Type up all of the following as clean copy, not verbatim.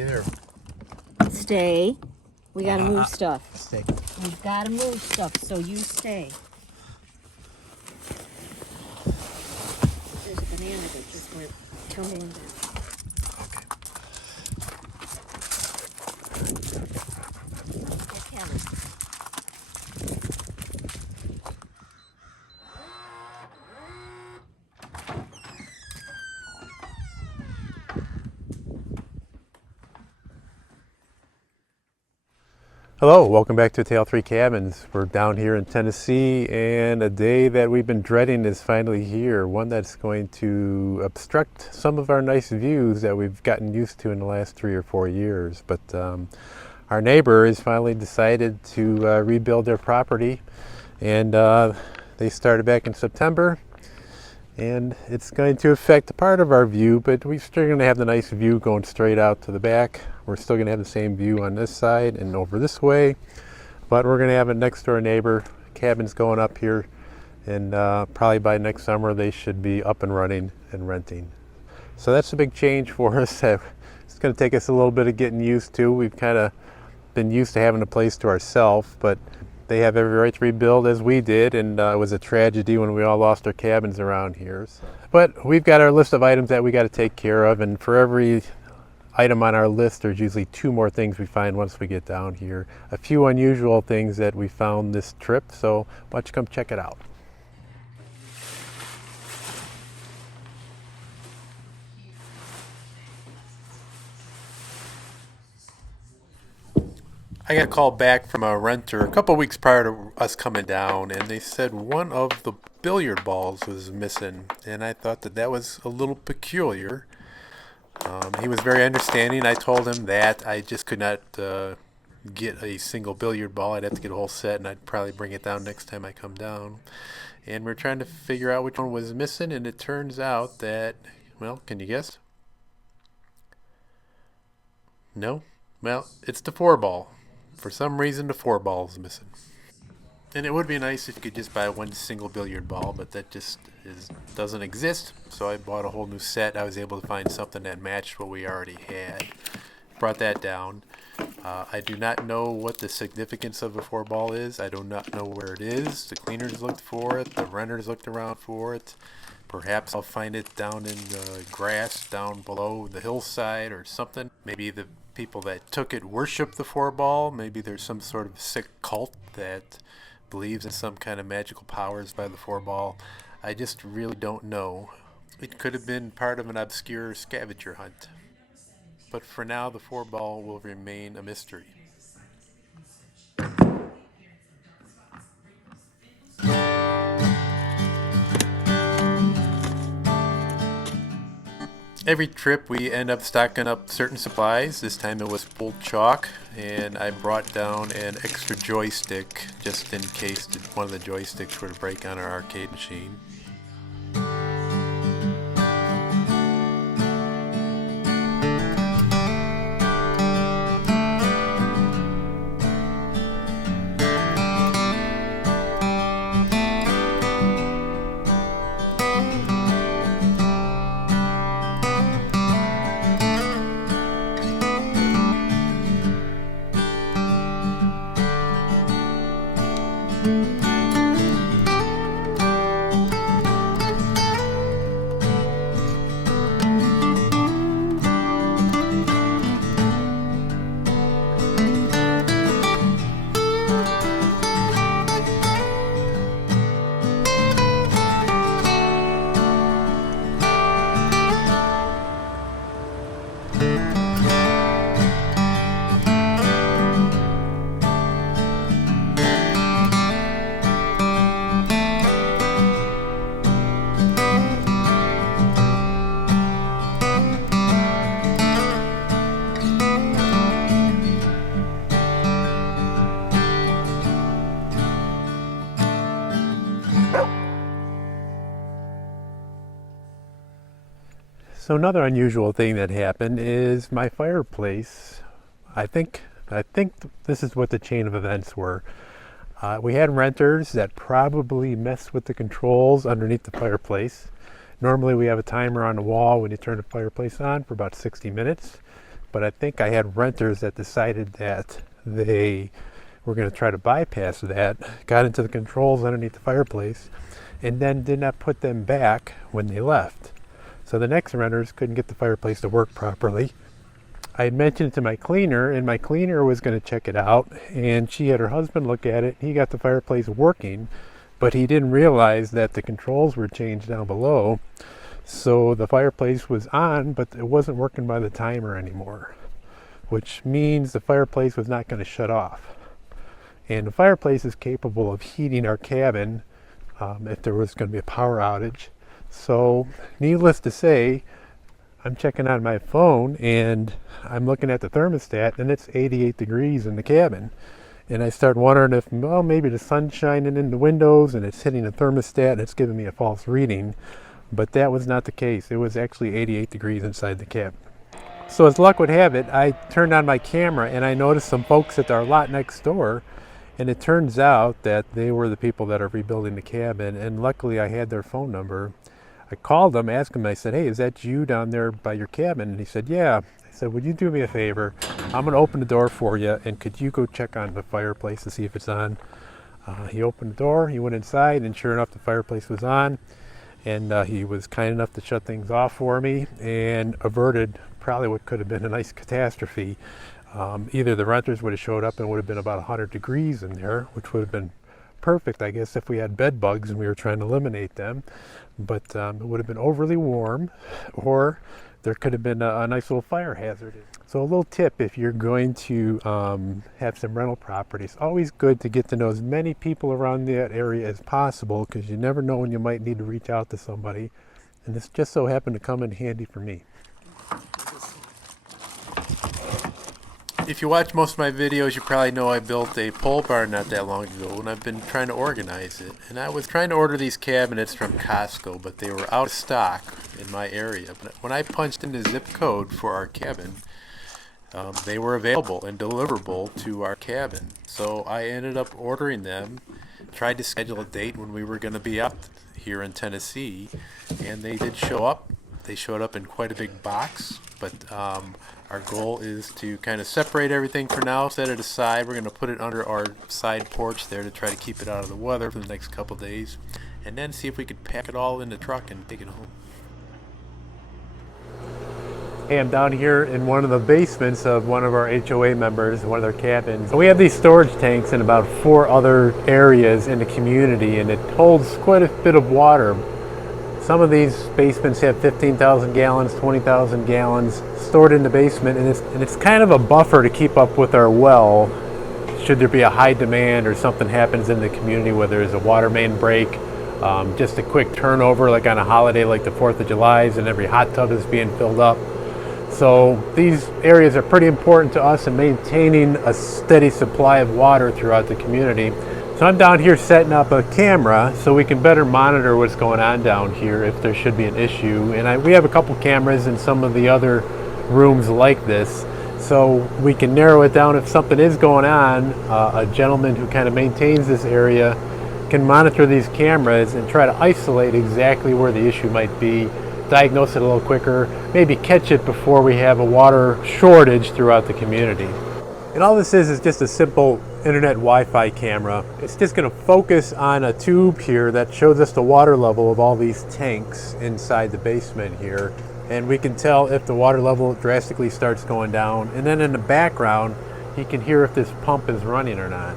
Stay there. Stay. We gotta move stuff. Stay. We've gotta move stuff, so you stay. There's a banana that just went. Come in. Okay. The camera. Hello, welcome back to Tale 3 Cabins. We're down here in Tennessee, and a day that we've been dreading is finally here. One that's going to obstruct some of our nice views that we've gotten used to in the last 3 or 4 years. But our neighbor has finally decided to rebuild their property, and they started back in September. And it's going to affect a part of our view, but we're still going to have the nice view going straight out to the back. We're still going to have the same view on this side and over this way, but we're going to have a next door neighbor. Cabins going up here, and probably by next summer they should be up and running and renting. So that's a big change for us. It's going to take us a little bit of getting used to. We've kind of been used to having a place to ourselves, but they have every right to rebuild as we did, and it was a tragedy when we all lost our cabins around here. But we've got our list of items that we got to take care of, and for every item on our list there's usually 2 more things we find once we get down here. A few unusual things that we found this trip, so why don't you come check it out. I got a call back from a renter a couple weeks prior to us coming down, and they said one of the billiard balls was missing, and I thought that was a little peculiar. He was very understanding. I told him that I just could not get a single billiard ball. I'd have to get a whole set, and I'd probably bring it down next time I come down. And we're trying to figure out which one was missing, and it turns out that, well, can you guess? No? Well, it's the 4-ball. For some reason, the 4-ball is missing. And it would be nice if you could just buy one single billiard ball, but that just doesn't exist. So I bought a whole new set. I was able to find something that matched what we already had. Brought that down. I do not know what the significance of a 4-ball is. I do not know where it is. The cleaners looked for it. The renters looked around for it. Perhaps I'll find it down in the grass down below the hillside or something. Maybe the people that took it worship the 4-ball. Maybe there's some sort of sick cult that believes in some kind of magical powers by the 4-ball. I just really don't know. It could have been part of an obscure scavenger hunt. But for now, the 4-ball will remain a mystery. Every trip we end up stocking up certain supplies. This time it was pulled chalk, and I brought down an extra joystick just in case one of the joysticks were to break on our arcade machine. So another unusual thing that happened is my fireplace. I think this is what the chain of events were. We had renters that probably messed with the controls underneath the fireplace. Normally we have a timer on the wall when you turn the fireplace on for about 60 minutes. but I think I had renters that decided that they were going to try to bypass that, got into the controls underneath the fireplace, and then did not put them back when they left. So the next renters couldn't get the fireplace to work properly. I had mentioned it to my cleaner, and my cleaner was going to check it out, and she had her husband look at it. He got the fireplace working, but he didn't realize that the controls were changed down below. So the fireplace was on, but it wasn't working by the timer anymore, which means the fireplace was not going to shut off. And the fireplace is capable of heating our cabin if there was going to be a power outage. So needless to say, I'm checking on my phone and I'm looking at the thermostat and it's 88 degrees in the cabin. And I start wondering if, well, maybe the sun's shining in the windows and it's hitting the thermostat and it's giving me a false reading. But that was not the case. It was actually 88 degrees inside the cabin. So as luck would have it, I turned on my camera and I noticed some folks at our lot next door. And it turns out that they were the people that are rebuilding the cabin. And luckily I had their phone number. I called them, asked him, I said, hey, is that you down there by your cabin? And he said, yeah. I said, would you do me a favor? I'm going to open the door for you, and could you go check on the fireplace to see if it's on? He opened the door, he went inside, and sure enough, the fireplace was on. And he was kind enough to shut things off for me and averted probably what could have been a nice catastrophe. Either the renters would have showed up and it would have been about 100 degrees in there, which would have been perfect, I guess, if we had bed bugs and we were trying to eliminate them. But it would have been overly warm, or there could have been a nice little fire hazard. So a little tip, if you're going to have some rental property, it's always good to get to know as many people around that area as possible, because you never know when you might need to reach out to somebody. And this just so happened to come in handy for me. If you watch most of my videos, you probably know I built a pole barn not that long ago, and I've been trying to organize it. And I was trying to order these cabinets from Costco, but they were out of stock in my area. But when I punched in the zip code for our cabin, they were available and deliverable to our cabin. So I ended up ordering them, tried to schedule a date when we were going to be up here in Tennessee, and they did show up. They showed up in quite a big box, but our goal is to kind of separate everything for now, set it aside. We're going to put it under our side porch there to try to keep it out of the weather for the next couple of days, and then see if we could pack it all in the truck and take it home. Hey, I'm down here in one of the basements of one of our HOA members, one of their cabins. We have these storage tanks in about 4 other areas in the community, and it holds quite a bit of water. Some of these basements have 15,000 gallons, 20,000 gallons stored in the basement, and it's kind of a buffer to keep up with our well should there be a high demand or something happens in the community, whether there's a water main break, just a quick turnover like on a holiday like the 4th of July's and every hot tub is being filled up. So these areas are pretty important to us in maintaining a steady supply of water throughout the community. So I'm down here setting up a camera so we can better monitor what's going on down here if there should be an issue. And we have a couple cameras in some of the other rooms like this, so we can narrow it down if something is going on. A gentleman who kind of maintains this area can monitor these cameras and try to isolate exactly where the issue might be, diagnose it a little quicker, maybe catch it before we have a water shortage throughout the community. And all this is just a simple internet Wi-Fi camera. It's just going to focus on a tube here that shows us the water level of all these tanks inside the basement here. And we can tell if the water level drastically starts going down. And then in the background, you can hear if this pump is running or not.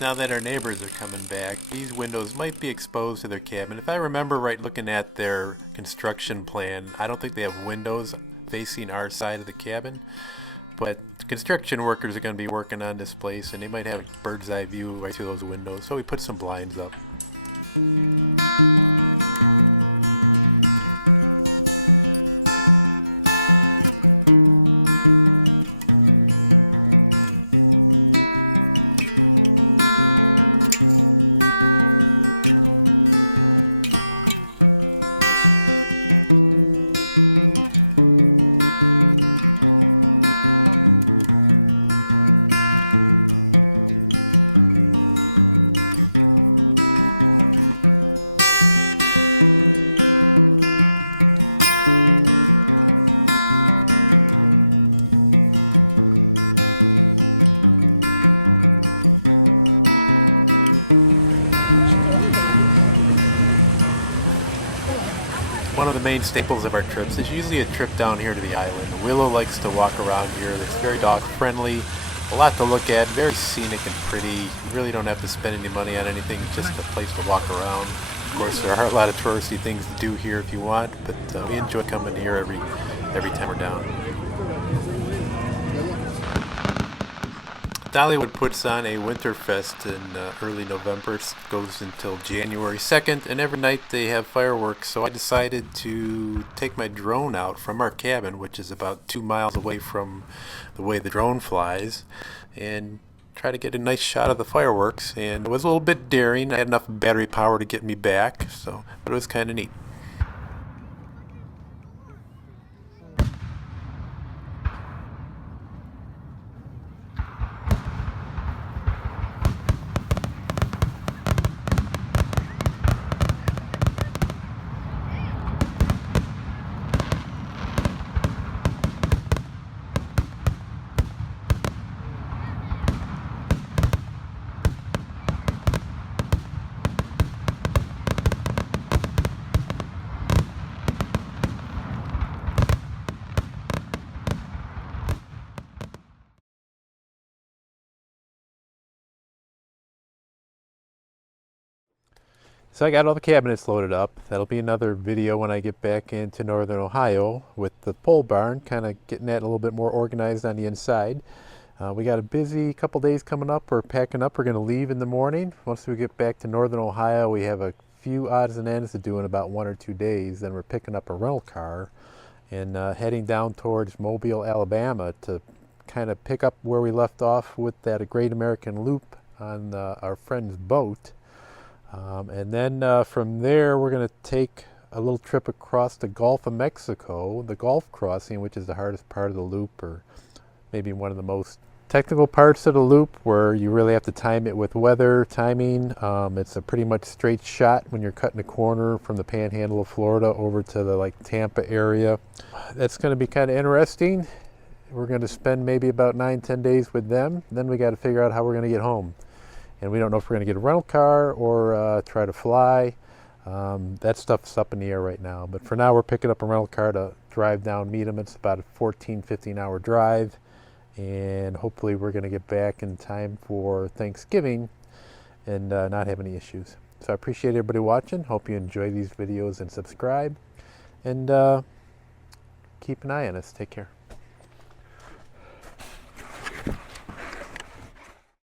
Now that our neighbors are coming back, these windows might be exposed to their cabin. If I remember right, looking at their construction plan, I don't think they have windows facing our side of the cabin. But construction workers are going to be working on this place, and they might have a bird's eye view right through those windows, so we put some blinds up. One of the main staples of our trips is usually a trip down here to the island. Willow likes to walk around here. It's very dog friendly, a lot to look at, very scenic and pretty. You really don't have to spend any money on anything, it's just a place to walk around. Of course, there are a lot of touristy things to do here if you want, but we enjoy coming here every time we're down. Dollywood puts on a Winterfest in early November. It goes until January 2nd, and every night they have fireworks. So I decided to take my drone out from our cabin, which is about 2 miles away from the way the drone flies, and try to get a nice shot of the fireworks. And it was a little bit daring. I had enough battery power to get me back, but it was kind of neat. So I got all the cabinets loaded up. That'll be another video when I get back into northern Ohio with the pole barn, kind of getting that a little bit more organized on the inside. We got a busy couple days coming up. We're packing up. We're going to leave in the morning. Once we get back to northern Ohio, we have a few odds and ends to do in about 1 or 2 days. Then we're picking up a rental car and heading down towards Mobile, Alabama to kind of pick up where we left off with that Great American Loop on our friend's boat. And then from there, we're going to take a little trip across the Gulf of Mexico, the Gulf crossing, which is the hardest part of the loop, or maybe one of the most technical parts of the loop, where you really have to time it with weather timing. It's a pretty much straight shot when you're cutting a corner from the panhandle of Florida over to the Tampa area. That's going to be kind of interesting. We're going to spend maybe about 9-10 days with them. Then we got to figure out how we're going to get home. And we don't know if we're going to get a rental car or try to fly. That stuff's up in the air right now. But for now, we're picking up a rental car to drive down, meet them. It's about a 14-15 hour drive. And hopefully we're going to get back in time for Thanksgiving and not have any issues. So I appreciate everybody watching. Hope you enjoy these videos and subscribe. And keep an eye on us. Take care.